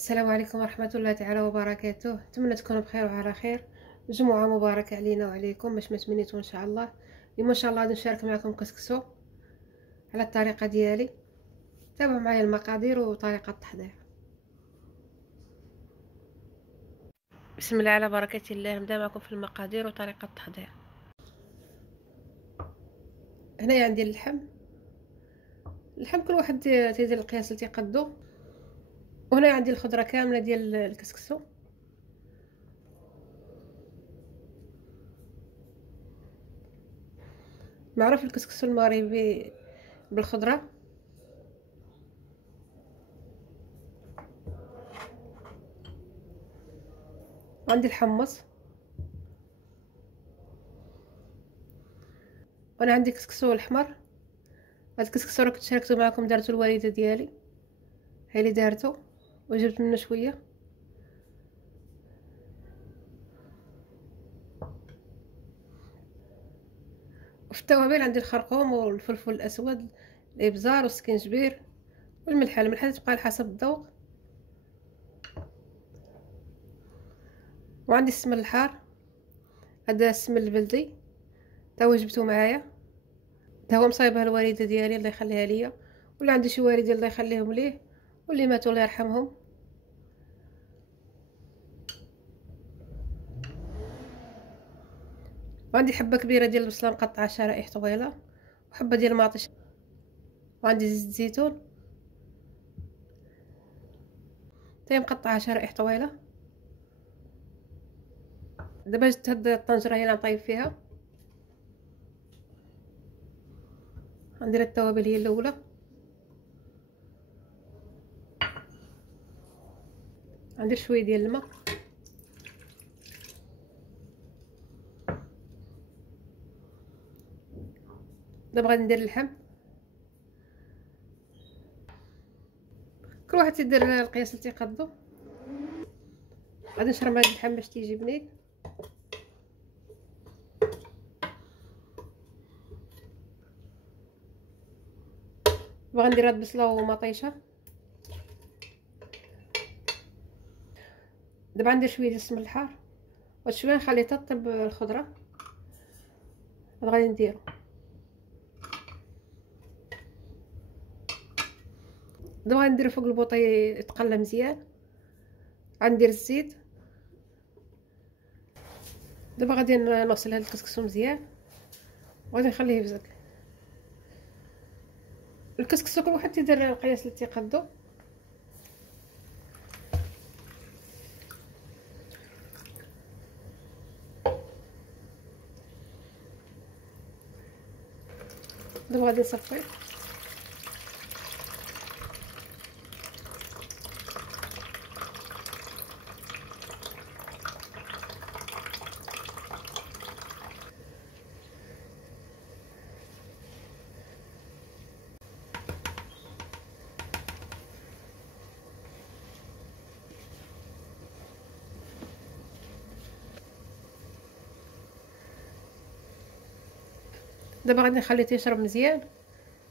السلام عليكم ورحمة الله تعالى وبركاته. نتمنى تكونوا بخير وعلى خير. جمعة مباركة علينا وعليكم باش ما تمنيتو ان شاء الله. اليوم ان شاء الله غادي نشارك معكم كسكسو على الطريقة ديالي. تابعوا معايا المقادير وطريقة التحضير. بسم الله على بركة الله. نبدا معكم في المقادير وطريقة التحضير. هنايا عندي اللحم كل واحد تيدير القياس اللي تيقدو. وهنا عندي الخضرة كاملة ديال الكسكسو. معروف الكسكسو المغربي بالخضرة. وعندي الحمص، وانا عندي كسكسو الاحمر. هاد الكسكسو راه كنت شاركته معكم، دارتو الوالده ديالي، هي اللي دارتو وجبت منه شويه. وفي التوابل عندي الخرقوم والفلفل الاسود، الابزار والسكنجبير الملحه تبقى على حسب الذوق. وعندي السمن الحار، هذا السمن البلدي تا هو جبتو معايا، تا هو مصايبه الوالده ديالي الله يخليها ليا، ولا عندي شي والدين الله يخليهم ليه واللي ماتوا الله يرحمهم. وعندي حبه كبيره ديال البصله مقطعه شرائح طويله، وحبه ديال الماطيش، وعندي زيت الزيتون تاي مقطعه شرائح طويله. دابا جبت هاد الطنجره هي اللي نطيب فيها. غندير التوابل هي الاولى، غندير شويه ديال الماء، دابا غادي ندير اللحم. كل واحد تيدير القياس اللي تيقدو. غادي نشرب هاد اللحم باش تيجي بنين. دابا غندير هاد البصله ومطيشه. دابا غندير شويه ديال السمن الحار، وهاد شويه نخليه تطيب الخضره. هاد غادي نديرو. دابا غندير فوق البوطه يتقلى مزيان. غندير الزيت. دابا غادي نغسل هاد الكسكسو مزيان وغادي نخليه يبزق. الكسكسو كل واحد تيدير القياس اللي تيقدو. دابا غادي نصفيه. دابا غادي نخليه تيشرب مزيان،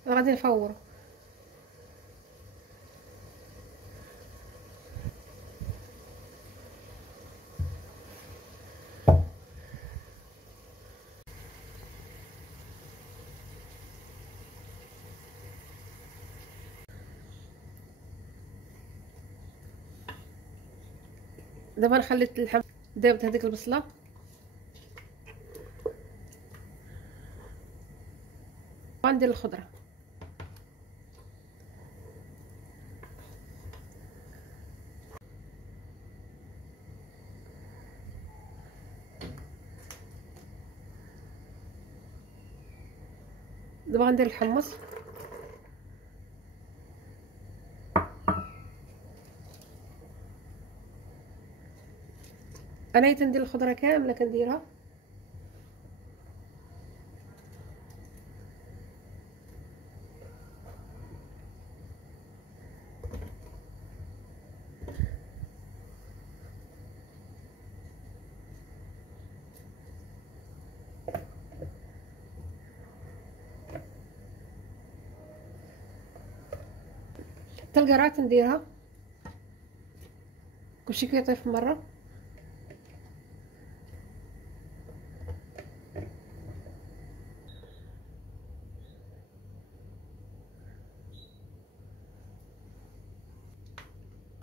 غادي نفورو. دابا نخلي اللحم دابت هذيك البصله. وغندير الخضره. دابا غندير الحمص. انا تندير الخضره كامله كنديرها. حتى القرعه نديرها. كلشي كيطيب في مره.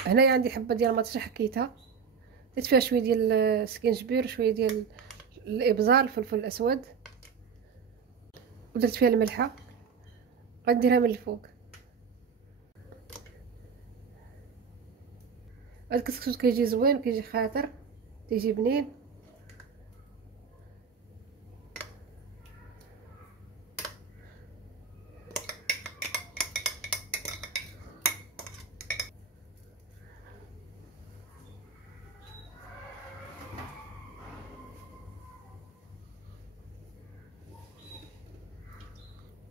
هنايا عندي حبه ديال المطيشه حكيتها، درت فيها شويه ديال السكينجبير، شويه ديال الابزار، الفلفل الاسود، ودرت فيها الملحه. غنديرها من الفوق. هاد الكسكس كيجي زوين، كيجي خاطر، تيجي بنين.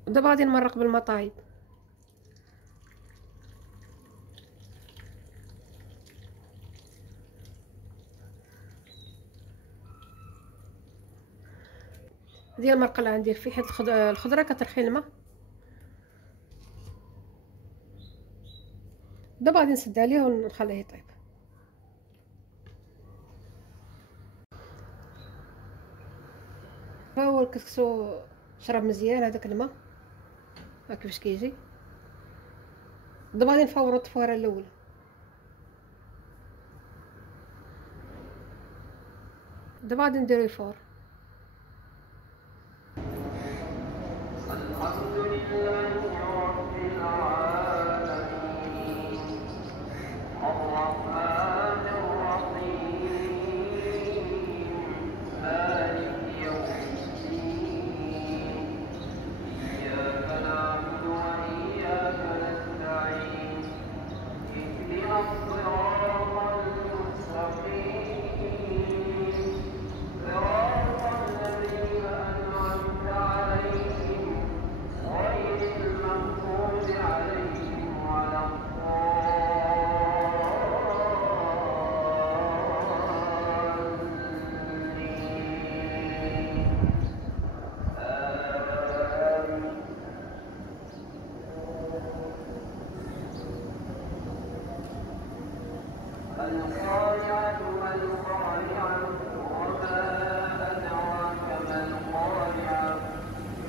ودابا غادي نمرق بالمطايب. ديال المرقه اللي غندير فيه، حيت الخضره كترخي الماء. دابا غادي نسد عليه ونخليه يطيب. ها هو الكسكسو شرب مزيان هذاك الماء، ها كيفاش كيجي. دابا غادي نفورو الطفوره الاولى. دابا غادي نديرو الفور. القارعة ما القارعة وما أدراك ما القارعة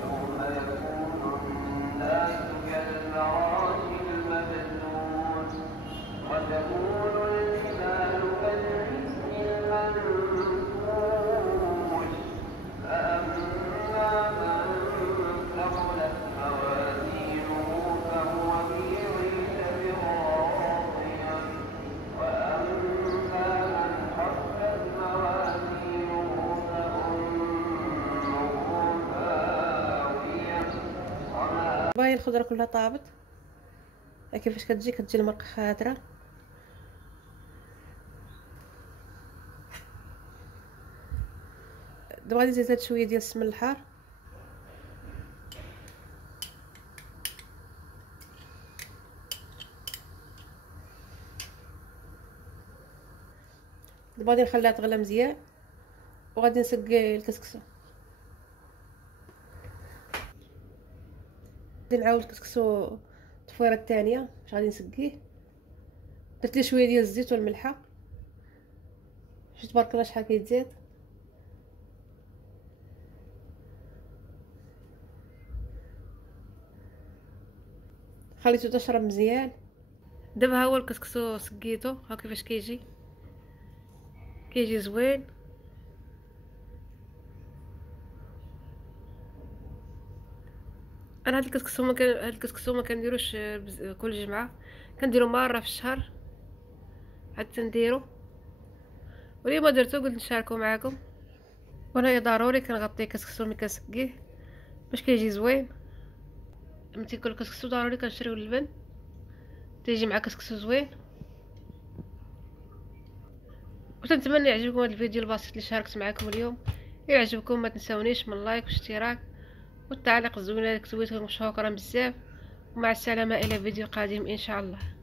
يوم يكون الناس كالفراش المبثوث وتكون الجبال كالعهن المنفوش فأما من ثقلت موازينه فهو في عيشة راضية وأما من خفت موازينه فأمه هاوية باهي الخضره كلها طابت. ها كيفاش كتجي المرقه خضره. دابا غادي نزيد شويه ديال السمن الحار. دابا غادي نخليها تغلى مزيان وغادي نسقي الكسكسو. غادي نعاود الكسكسو التفويره الثانيه باش غادي نسقيه. درت ليه شويه ديال الزيت والملحه. شوف تبارك الله شحال كيتزاد. خليته تشرب مزيان. دابا ها هو الكسكسو سقيتو، ها كيفاش كيجي زوين. انا هاد الكسكسو ما كنديروش كل جمعه، كنديرو مره في الشهر حتى نديرو. واليوم ما درتو قلت نشاركو معكم. وانا ضروري كنغطي الكسكسو ملي كنسقيه باش كيجي زوين. ملي تيكون الكسكسو ضروري كنشريو اللبن تيجي مع كسكسو زوين. وتنتمنى يعجبكم هذا الفيديو البسيط اللي شاركت معكم اليوم. الا عجبكم ما تنساونيش من لايك واشتراك والتعليق الزوين اللي كتبتوه. شكرا بزاف ومع السلامه الى فيديو قادم ان شاء الله.